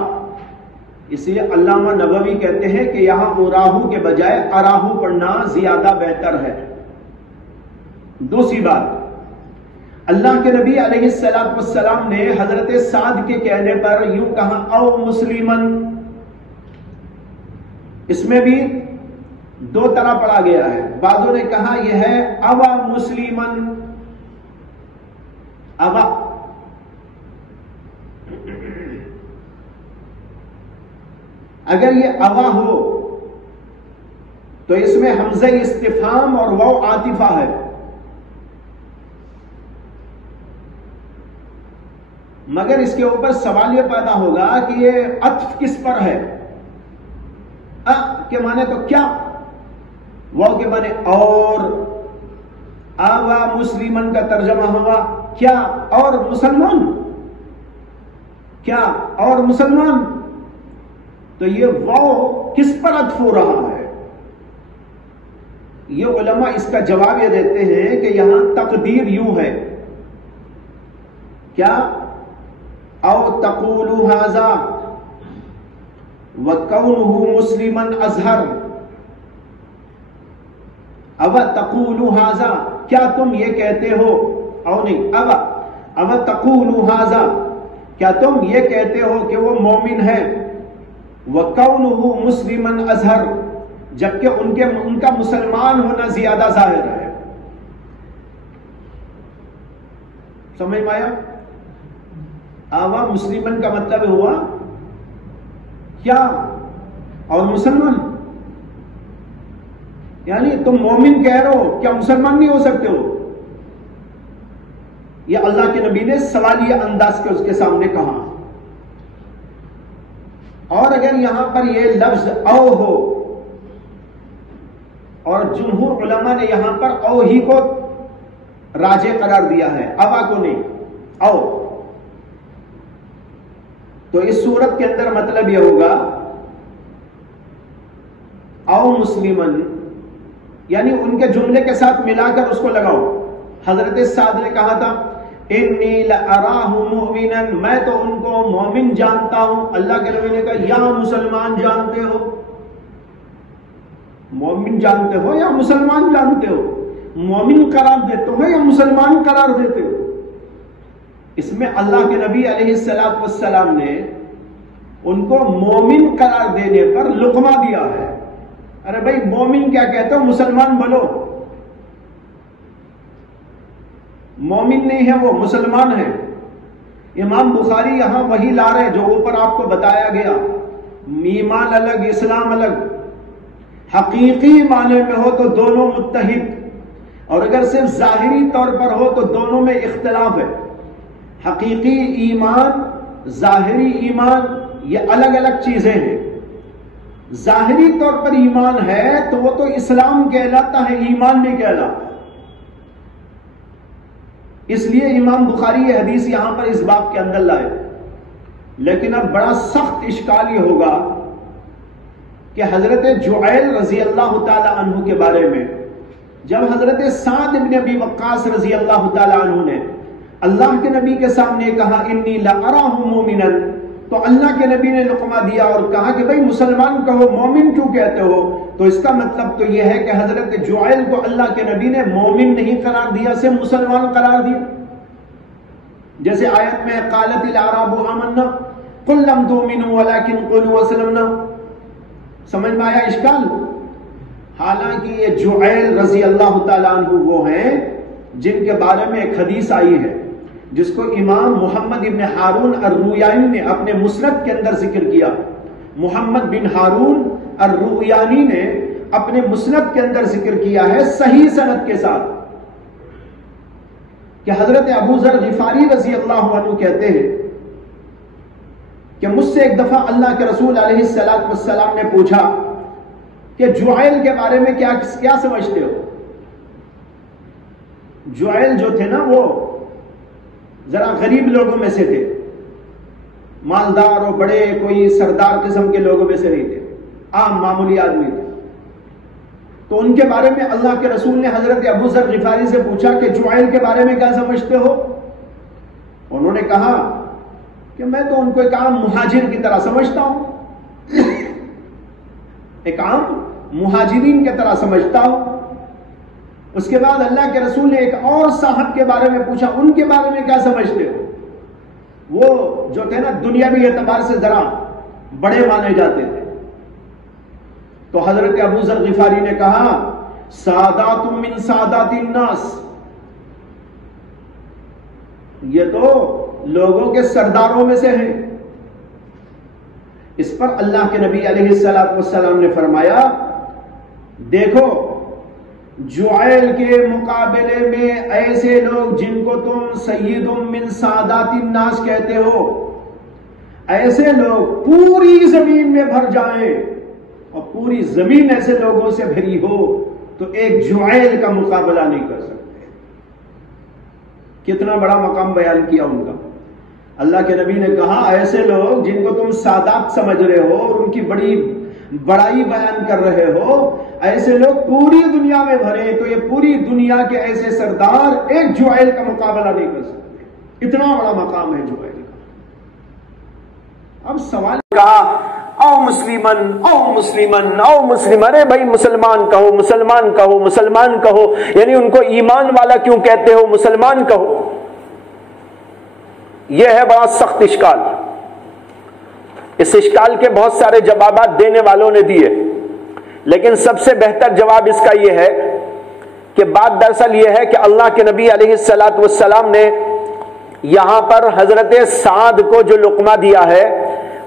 اس لیے علامہ نووی کہتے ہیں کہ یہاں اراہو کے بجائے اراہو پڑھنا زیادہ بہتر ہے. دوسری بات، اللہ کے نبی علیہ السلام نے حضرت سعد کے کہنے پر یوں کہا او مسلمن. اس میں بھی دو طرح پڑھا گیا ہے. بعضوں نے کہا یہ ہے اوا مسلمن. اوا اگر یہ اوا ہو تو اس میں حمزہ استفہام اور واو عاطفہ ہے. مگر اس کے اوپر سوال یہ پیدا ہوگا کہ یہ عطف کس پر ہے؟ کے معنی تو کیا، واو کے معنی اور، آوا مسلمن کا ترجمہ ہوا کیا اور مسلمان، کیا اور مسلمان. تو یہ واو کس پر عطف ہو رہا ہے؟ یہ علماء اس کا جواب یہ دیتے ہیں کہ یہاں تقدیر یوں ہے کیا او تقولوا هذا وكونه مسلما اظہر. او تقولوا هذا، کیا تم یہ کہتے ہو، او نہیں او تقولوا هذا، کیا تم یہ کہتے ہو کہ وہ مومن ہے، وكونه مسلما اظہر، جبکہ ان کا مسلمان ہونا زیادہ ظاہر ہے. سمجھ میں آیا؟ آوا مسلمن کا مطلب ہوا کیا اور مسلمان. یعنی تم مومن کہہ رہے ہو، کیا مسلمان نہیں ہو سکتے ہو؟ یہ اللہ کے نبی نے سوالیہ انداز کے اس کے سامنے کہا. اور اگر یہاں پر یہ لفظ او ہو، اور جمہور علماء نے یہاں پر او ہی کو راجح قرار دیا ہے، اوا کو نہیں، او، تو اس صورت کے اندر مطلب یہ ہوگا او مسلمن، یعنی ان کے جملے کے ساتھ ملا کر اس کو لگاؤ. حضرت سعد نے کہا تھا انی لأراہ مؤمنا، میں تو ان کو مومن جانتا ہوں. اللہ کے نبی نے کہا یا مسلمان جانتے ہو؟ مومن جانتے ہو یا مسلمان جانتے ہو؟ مومن قرار دیتے ہو یا مسلمان قرار دیتے ہو؟ اس میں اللہ کے نبی علیہ السلام نے ان کو مومن قرار دینے پر لقمہ دیا ہے. ارے بھائی مومن کیا کہتے ہو؟ مسلمان بولو. مومن نہیں ہے وہ، مسلمان ہے. امام بخاری یہاں وہی لا رہے جو اوپر آپ کو بتایا گیا. ایمان الگ، اسلام الگ. حقیقی معنی میں ہو تو دونوں متحد، اور اگر صرف ظاہری طور پر ہو تو دونوں میں اختلاف ہے. حقیقی ایمان، ظاہری ایمان، یہ الگ الگ چیزیں ہیں. ظاہری طور پر ایمان ہے تو وہ تو اسلام کہلاتا ہے، ایمان نہیں کہلاتا. اس لیے امام بخاری یہ حدیث یہاں پر اس باب کے اندر لائے. لیکن اب بڑا سخت اشکال یہ ہوگا کہ حضرت جعیل رضی اللہ تعالی عنہ کے بارے میں جب حضرت سعد بن ابی وقاص رضی اللہ تعالی عنہ نے اللہ کے نبی کے سامنے کہا انی لأراہ مومنا، تو اللہ کے نبی نے لقمہ دیا اور کہا کہ بھئی مسلمان کہو، مومن کیوں کہتے ہو؟ تو اس کا مطلب تو یہ ہے کہ حضرت جعیل کو اللہ کے نبی نے مومن نہیں قرار دیا، صرف مسلمان قرار دیا. جیسے آیت میں قالت الاعراب آمنا قل لم تؤمنوا ولكن قولوا اسلمنا. سمجھ میں آیا اشکال؟ حالانکہ یہ جعیل رضی اللہ تعالیٰ عنہ وہ ہیں جن کے بارے میں ایک حدیث آئی ہے جس کو امام محمد بن ہارون الرویانی نے اپنے مسند کے اندر ذکر کیا. محمد بن ہارون الرویانی نے اپنے مسند کے اندر ذکر کیا ہے صحیح سند کے ساتھ کہ حضرت ابو ذر غفاری رضی اللہ عنہ کہتے ہیں کہ مجھ سے ایک دفعہ اللہ کے رسول علیہ السلام نے پوچھا کہ جعیل کے بارے میں کیا سمجھتے ہو؟ جعیل جو تھے نا وہ ذرا غریب لوگوں میں سے تھے، مالدار اور بڑے کوئی سردار قسم کے لوگوں میں سے نہیں تھے، عام معمولی آدمی تھے. تو ان کے بارے میں اللہ کے رسول نے حضرت ابو ذر غفاری سے پوچھا کہ جعیل کے بارے میں کیا سمجھتے ہو؟ انہوں نے کہا کہ میں تو ان کو ایک عام مہاجر کی طرح سمجھتا ہوں، ایک عام مہاجرین کی طرح سمجھتا ہوں. اس کے بعد اللہ کے رسول نے ایک اور صاحب کے بارے میں پوچھا، ان کے بارے میں کیا سمجھتے ہو؟ وہ جو تھے نا دنیاوی اعتبار سے ذرا بڑے مانے جاتے تھے. تو حضرت ابو ذر غفاری نے کہا سادات من سادات الناس، یہ تو لوگوں کے سرداروں میں سے ہیں. اس پر اللہ کے نبی علیہ السلام نے فرمایا دیکھو جعیل کے مقابلے میں ایسے لوگ جن کو تم سید من سادات الناس کہتے ہو، ایسے لوگ پوری زمین میں بھر جائیں اور پوری زمین ایسے لوگوں سے بھری ہو تو ایک جعیل کا مقابلہ نہیں کر سکتے. کتنا بڑا مقام بیان کیا ان کا. اللہ کے نبی نے کہا ایسے لوگ جن کو تم سادات سمجھ رہے ہو اور ان کی بڑائی بیان کر رہے ہو، ایسے لوگ پوری دنیا میں بھرے تو یہ پوری دنیا کے ایسے سردار ایک جعیل کا مقابلہ نہیں کر سکتے. اتنا بڑا مقام ہے جعیل کا. اب سوال کہا او مسلمن او مسلمن او مسلم، ارے بھائی مسلمان کہو، مسلمان کہو، مسلمان کہو، یعنی ان کو ایمان والا کیوں کہتے ہو؟ مسلمان کہو. یہ ہے بڑا سخت اشکال. اس اشکال کے بہت سارے جوابات دینے والوں نے دیے، لیکن سب سے بہتر جواب اس کا یہ ہے کہ بات دراصل یہ ہے کہ اللہ کے نبی علیہ السلام نے یہاں پر حضرت سعد کو جو لقمہ دیا ہے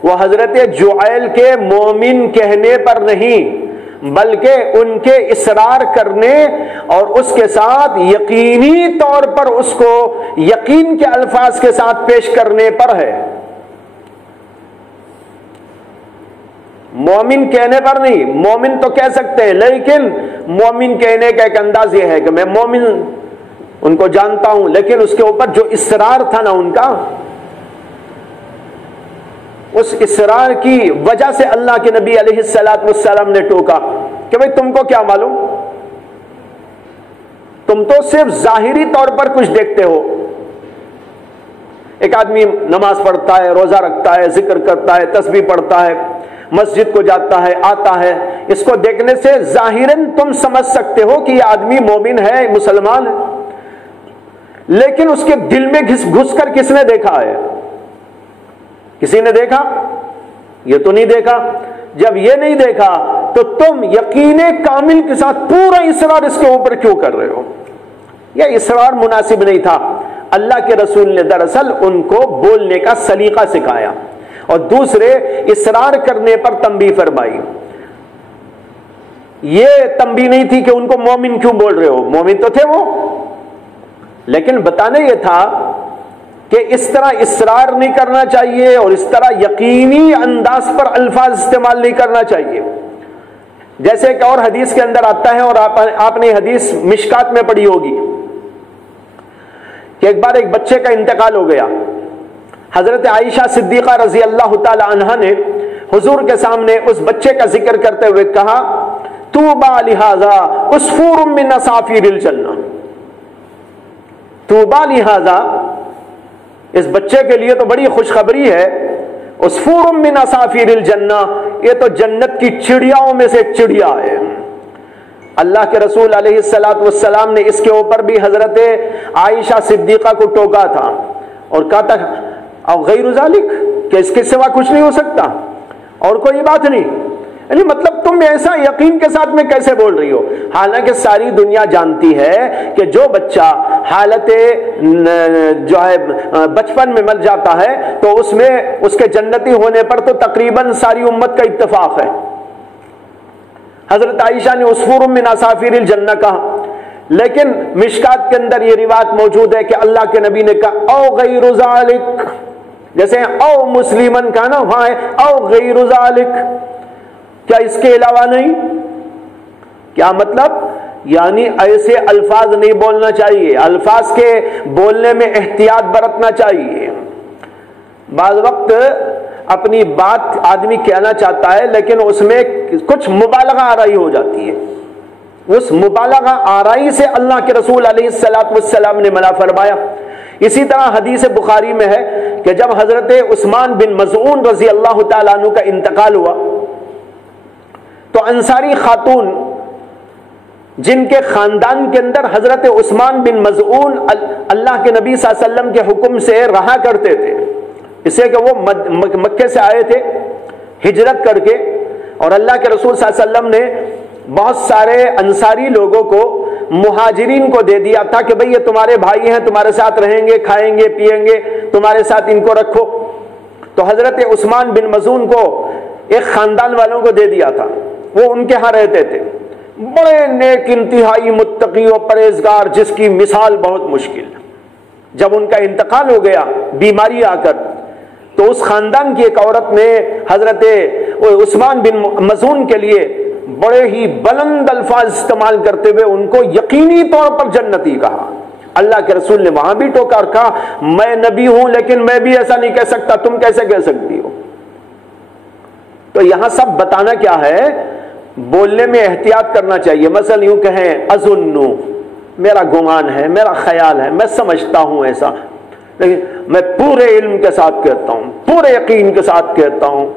وہ حضرت جعیل کے مومن کہنے پر نہیں بلکہ ان کے اصرار کرنے اور اس کے ساتھ یقینی طور پر اس کو یقین کے الفاظ کے ساتھ پیش کرنے پر ہے. مومن کہنے پر نہیں. مومن تو کہہ سکتے ہیں لیکن مومن کہنے کا ایک انداز یہ ہے کہ میں مومن ان کو جانتا ہوں، لیکن اس کے اوپر جو اصرار تھا نا ان کا، اس اصرار کی وجہ سے اللہ کے نبی علیہ السلام نے ٹوکا کہ بھئی تم کو کیا معلوم، تم تو صرف ظاہری طور پر کچھ دیکھتے ہو. ایک آدمی نماز پڑھتا ہے، روزہ رکھتا ہے، ذکر کرتا ہے، تسبیح پڑھتا ہے، مسجد کو جاتا ہے، آتا ہے، اس کو دیکھنے سے ظاہراً تم سمجھ سکتے ہو کہ یہ آدمی مومن ہے، مسلمان ہے. لیکن اس کے دل میں گھس کر کس نے دیکھا ہے؟ کسی نے دیکھا؟ یہ تو نہیں دیکھا. جب یہ نہیں دیکھا تو تم یقین کامل کے ساتھ پورا اصرار اس کے اوپر کیوں کر رہے ہو؟ یہ اصرار مناسب نہیں تھا. اللہ کے رسول نے دراصل ان کو بولنے کا سلیقہ سکھایا اور دوسرے اصرار کرنے پر تنبیہ فرمائی. یہ تنبیہ نہیں تھی کہ ان کو مومن کیوں بول رہے ہو، مومن تو تھے وہ، لیکن بتانے یہ تھا کہ اس طرح اصرار نہیں کرنا چاہیے اور اس طرح یقینی انداز پر الفاظ استعمال نہیں کرنا چاہیے. جیسے کہ اور حدیث کے اندر آتا ہے، اور آپ نے حدیث مشکات میں پڑھی ہوگی کہ ایک بار ایک بچے کا انتقال ہو گیا. حضرت عائشہ صدیقہ رضی اللہ تعالی عنہا نے حضور کے سامنے اس بچے کا ذکر کرتے ہوئے کہا، طوبیٰ لہذا عصفور من عصافیر الجنہ. طوبیٰ لہذا، اس بچے کے لیے تو بڑی خوشخبری ہے. عصفور من عصافیر الجنہ، یہ تو جنت کی چڑیاؤں میں سے ایک چڑیا ہے. اللہ کے رسول علیہ السلام نے اس کے اوپر بھی حضرت عائشہ صدیقہ کو ٹوکا تھا اور کہا تھا او غیر ذالک، کہ اس کے سوا کچھ نہیں ہو سکتا اور کوئی بات نہیں. یعنی مطلب تم ایسا یقین کے ساتھ میں کیسے بول رہی ہو؟ حالانکہ ساری دنیا جانتی ہے کہ جو بچہ حالت جو ہے بچپن میں مر جاتا ہے تو اس میں اس کے جنتی ہونے پر تو تقریباً ساری امت کا اتفاق ہے. حضرت عائشہ نے عصفور من عصافیر الجنہ کہا، لیکن مشکات کے اندر یہ روایت موجود ہے کہ اللہ کے نبی نے کہا او غیر ذالک، جیسے او مسلمن کا نا وہاں ہے او غیر ذالک، کیا اس کے علاوہ نہیں؟ کیا مطلب؟ یعنی ایسے الفاظ نہیں بولنا چاہیے، الفاظ کے بولنے میں احتیاط برتنا چاہیے. بعض وقت اپنی بات آدمی کہنا چاہتا ہے لیکن اس میں کچھ مبالغہ آرائی ہو جاتی ہے. اس مبالغہ آرائی سے اللہ کے رسول علیہ السلام نے منع فرمایا. اسی طرح حدیث بخاری میں ہے کہ جب حضرت عثمان بن مظعون رضی اللہ تعالیٰ عنہ کا انتقال ہوا تو انصاری خاتون جن کے خاندان کے اندر حضرت عثمان بن مظعون اللہ کے نبی صلی اللہ علیہ وسلم کے حکم سے رہا کرتے تھے، اس سے کہ وہ مکے سے آئے تھے ہجرت کر کے، اور اللہ کے رسول صلی اللہ علیہ وسلم نے بہت سارے انصاری لوگوں کو مہاجرین کو دے دیا تھا کہ بھئی یہ تمہارے بھائی ہیں، تمہارے ساتھ رہیں گے، کھائیں گے، پیئیں گے، تمہارے ساتھ ان کو رکھو. تو حضرت عثمان بن مظعون کو ایک خاندان والوں کو دے دیا تھا، وہ ان کے ہاں رہتے تھے. بڑے نیک، انتہائی متقی و پرہیزگار، جس کی مثال بہت مشکل. جب ان کا انتقال ہو گیا بیماری آ کر، تو اس خاندان کی ایک عورت نے حضرت عثمان بن مظعون کے لیے بڑے ہی بلند الفاظ استعمال کرتے ہوئے ان کو یقینی طور پر جنتی کہا. اللہ کے رسول نے وہاں بھی ٹوکا اور کہا میں نبی ہوں لیکن میں بھی ایسا نہیں کہہ سکتا، تم کیسے کہہ سکتی ہو؟ تو یہاں سب بتانا کیا ہے، بولنے میں احتیاط کرنا چاہیے. مثلا یوں کہیں اظنو، میرا گمان ہے، میرا خیال ہے، میں سمجھتا ہوں ایسا، لیکن میں پورے علم کے ساتھ کہتا ہوں، پورے یقین کے ساتھ کہتا ہوں.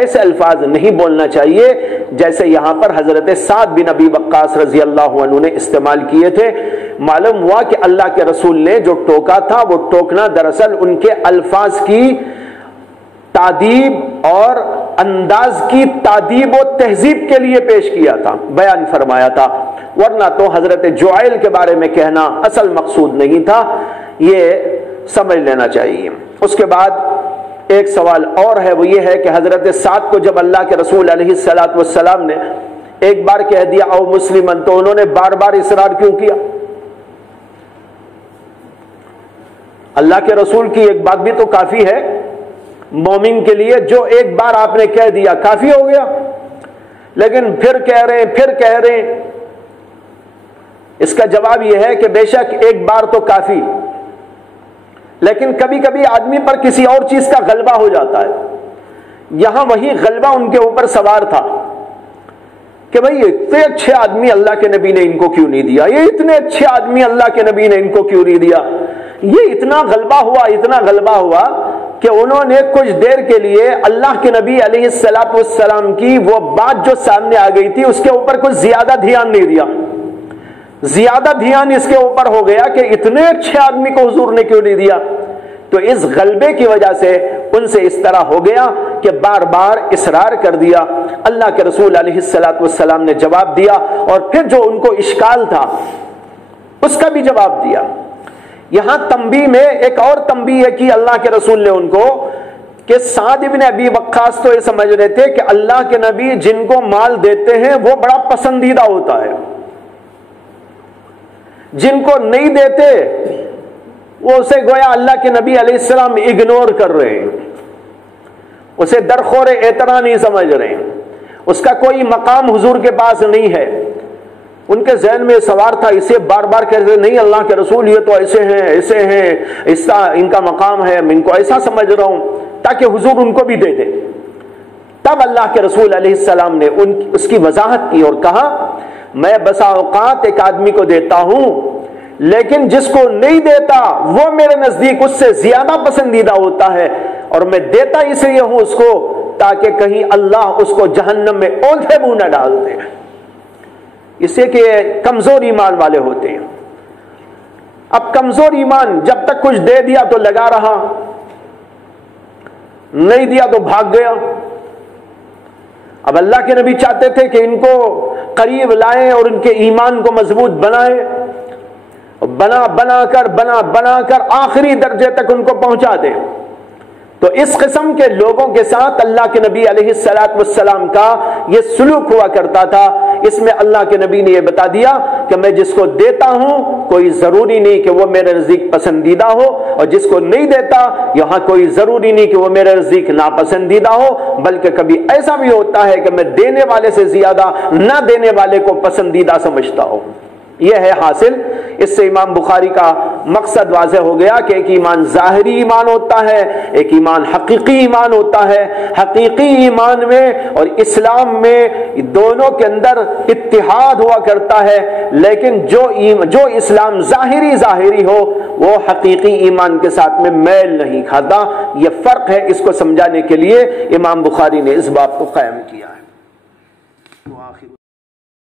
ایسے الفاظ نہیں بولنا چاہیے جیسے یہاں پر حضرت سعد بن ابی وقاص رضی اللہ عنہ نے استعمال کیے تھے. معلوم ہوا کہ اللہ کے رسول نے جو ٹوکا تھا وہ ٹوکنا دراصل ان کے الفاظ کی تعدیب اور انداز کی تعدیب و تہذیب کے لیے پیش کیا تھا، بیان فرمایا تھا، ورنہ تو حضرت جعیل کے بارے میں کہنا اصل مقصود نہیں تھا. یہ سمجھ لینا چاہیے. اس کے بعد ایک سوال اور ہے، وہ یہ ہے کہ حضرت سعد کو جب اللہ کے رسول علیہ السلام نے ایک بار کہہ دیا او مسلمن، تو انہوں نے بار بار اصرار کیوں کیا؟ اللہ کے رسول کی ایک بات بھی تو کافی ہے. مومن کے لیے جو ایک بار آپ نے کہہ دیا کافی ہو گیا، لیکن پھر کہہ رہے ہیں. اس کا جواب یہ ہے کہ بے شک ایک بار تو کافی، لیکن کبھی کبھی آدمی پر کسی اور چیز کا غلبہ ہو جاتا ہے. یہاں وہی غلبہ ان کے اوپر سوار تھا. کہ بھئی اتنے اچھے آدمی اللہ کے نبی نے ان کو کیوں نہیں دیا، یہ اتنے اچھے آدمی اللہ کے نبی نے ان کو کیوں نہیں دیا. یہ اتنا غلبہ ہوا کہ انہوں نے کچھ دیر کے لیے اللہ کے نبی علیہ السلام کی وہ بات جو سامنے آ گئی تھی اس کے اوپر کچھ زیادہ دھیان نہیں دیا. زیادہ دھیان اس کے اوپر ہو گیا کہ اتنے اچھے آدمی کو حضور نے کیوں نہیں دیا. تو اس غلبے کی وجہ سے ان سے اس طرح ہو گیا کہ بار بار اصرار کر دیا. اللہ کے رسول علیہ السلام نے جواب دیا، اور پھر جو ان کو اشکال تھا اس کا بھی جواب دیا. یہاں تنبیہ میں ایک اور تنبیہ کی اللہ کے رسول نے ان کو، کہ سعد ابن ابی وقاص تو یہ سمجھ رہے تھے کہ اللہ کے نبی جن کو مال دیتے ہیں وہ بڑا پسندیدہ ہوتا ہے، جن کو نہیں دیتے وہ اسے گویا اللہ کے نبی علیہ السلام اگنور کر رہے ہیں، اسے درخور اعتراض نہیں سمجھ رہے ہیں، اس کا کوئی مقام حضور کے پاس نہیں ہے. ان کے ذہن میں سوار تھا، اسے بار بار کہتے نہیں اللہ کے رسول یہ تو ایسے ہیں ان کا مقام ہے، میں ان کو ایسا سمجھ رہا ہوں، تاکہ حضور ان کو بھی دے دے. تب اللہ کے رسول علیہ السلام نے اس کی وضاحت کی اور کہا میں بسا اوقات ایک آدمی کو دیتا ہوں، لیکن جس کو نہیں دیتا وہ میرے نزدیک اس سے زیادہ پسندیدہ ہوتا ہے، اور میں دیتا اس لیے ہوں اس کو تاکہ کہیں اللہ اس کو جہنم میں اولھے منہ نہ ڈال دے. اس سے کہ کمزور ایمان والے ہوتے ہیں. اب کمزور ایمان جب تک کچھ دے دیا تو لگا رہا، نہیں دیا تو بھاگ گیا. اب اللہ کے نبی چاہتے تھے کہ ان کو قریب لائیں اور ان کے ایمان کو مضبوط بنائیں، بنا کر آخری درجے تک ان کو پہنچا دیں. تو اس قسم کے لوگوں کے ساتھ اللہ کے نبی علیہ السلام کا یہ سلوک ہوا کرتا تھا. اس میں اللہ کے نبی نے یہ بتا دیا کہ میں جس کو دیتا ہوں کوئی ضروری نہیں کہ وہ میرے نزدیک پسندیدہ ہو، اور جس کو نہیں دیتا یہاں کوئی ضروری نہیں کہ وہ میرے نزدیک ناپسندیدہ ہو، بلکہ کبھی ایسا بھی ہوتا ہے کہ میں دینے والے سے زیادہ نہ دینے والے کو پسندیدہ سمجھتا ہوں. یہ ہے حاصل. اس سے امام بخاری کا مقصد واضح ہو گیا کہ ایک ایمان ظاہری ایمان ہوتا ہے، ایک ایمان حقیقی ایمان ہوتا ہے. حقیقی ایمان میں اور اسلام میں دونوں کے اندر اتحاد ہوا کرتا ہے، لیکن جو اسلام ظاہری ہو وہ حقیقی ایمان کے ساتھ میں میل نہیں کھاتا. یہ فرق ہے، اس کو سمجھانے کے لیے امام بخاری نے اس باب کو قائم کیا.